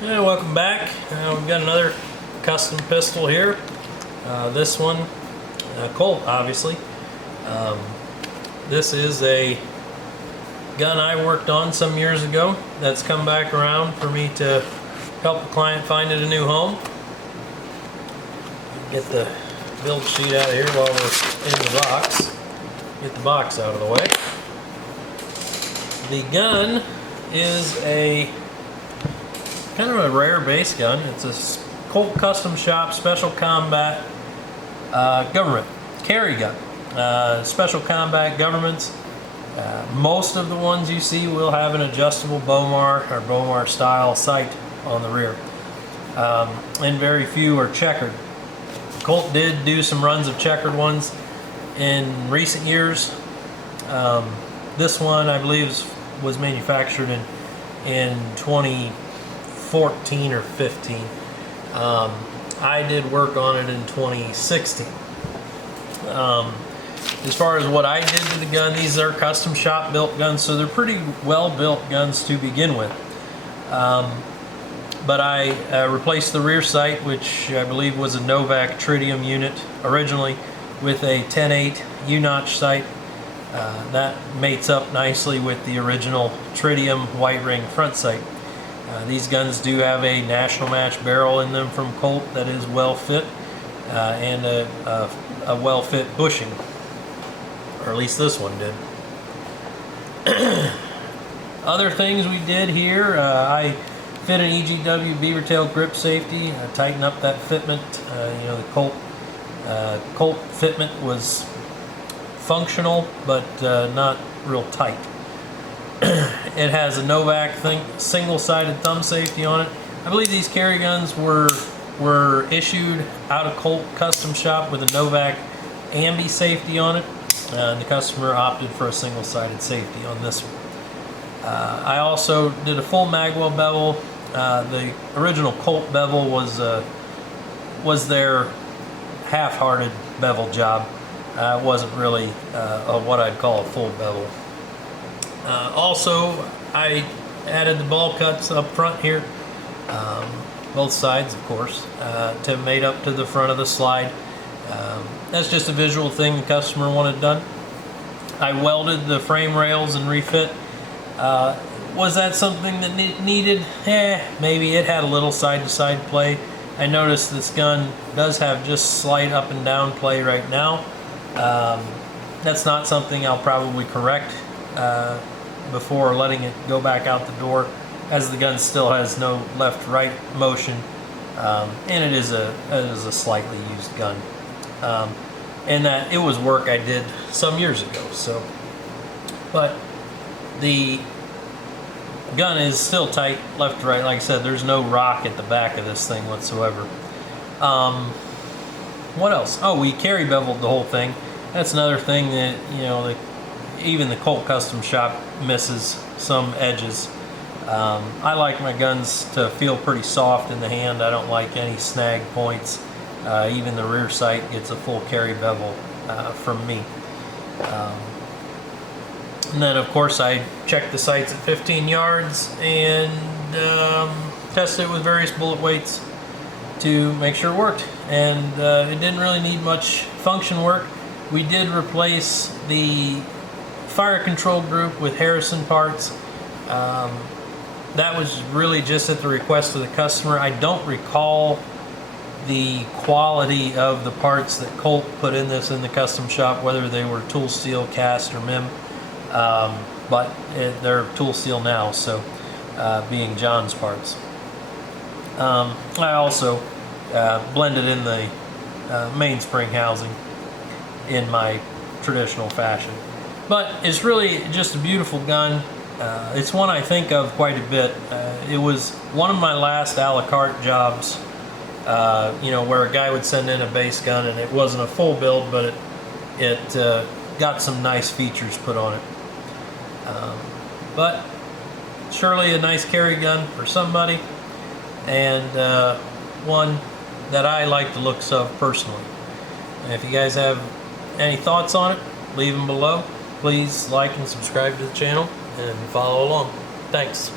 Yeah, welcome back. We've got another custom pistol here. This one, Colt, obviously. This is a gun I worked on some years ago that's come back around for me to help the client find it a new home. Get the build sheet out of here while we're in the box. Get the box out of the way. The gun is a kind of a rare base gun. It's a Colt Custom Shop Special Combat Government carry gun. Special Combat Governments. Most of the ones you see will have an adjustable Bomar or Bomar style sight on the rear. And very few are checkered. Colt did do some runs of checkered ones in recent years. This one I believe was manufactured in 2014 or 15. I did work on it in 2016. As far as what I did to the gun, these are custom shop built guns, so they're pretty well built guns to begin with. But I replaced the rear sight, which I believe was a Novak tritium unit originally, with a 10-8 U-notch sight. That mates up nicely with the original tritium white ring front sight. These guns do have a national match barrel in them from Colt that is well fit, and a well fit bushing, or at least this one did. Other things we did here, I fit an EGW beaver tail grip safety. I tightened up that fitment. The Colt fitment was functional, but not real tight. It has a Novak single-sided thumb safety on it. I believe these carry guns were issued out of Colt Custom Shop with a Novak ambi safety on it. And the customer opted for a single-sided safety on this one. I also did a full magwell bevel. The original Colt bevel was their half-hearted bevel job. It wasn't really what I'd call a full bevel. Also, I added the ball cuts up front here, both sides, of course, to mate up to the front of the slide. That's just a visual thing the customer wanted done. I welded the frame rails and refit. Was that something that needed? Maybe. It had a little side-to-side play. I noticed this gun does have just slight up and down play right now. That's not something I'll probably correct before letting it go back out the door, as the gun still has no left-right motion, and it is a slightly used gun. And that it was work I did some years ago. So, but the gun is still tight left to right. Like I said, there's no rock at the back of this thing whatsoever. What else? Oh, we carry beveled the whole thing. That's another thing that, even the Colt Custom Shop misses some edges. I like my guns to feel pretty soft in the hand. I don't like any snag points. Even the rear sight gets a full carry bevel from me. And then, of course, I checked the sights at 15 yards and tested it with various bullet weights to make sure it worked. And it didn't really need much function work. We did replace the fire control group with Harrison parts. That was really just at the request of the customer. I don't recall the quality of the parts that Colt put in the custom shop, whether they were tool steel, cast, or MIM. But they're tool steel now, so being John's parts. I also blended in the mainspring housing in my traditional fashion. But it's really just a beautiful gun. It's one I think of quite a bit. It was one of my last a la carte jobs, where a guy would send in a base gun and it wasn't a full build, but it got some nice features put on it. But surely a nice carry gun for somebody, and one that I like the looks of personally. And if you guys have any thoughts on it, leave them below. Please like and subscribe to the channel and follow along. Thanks.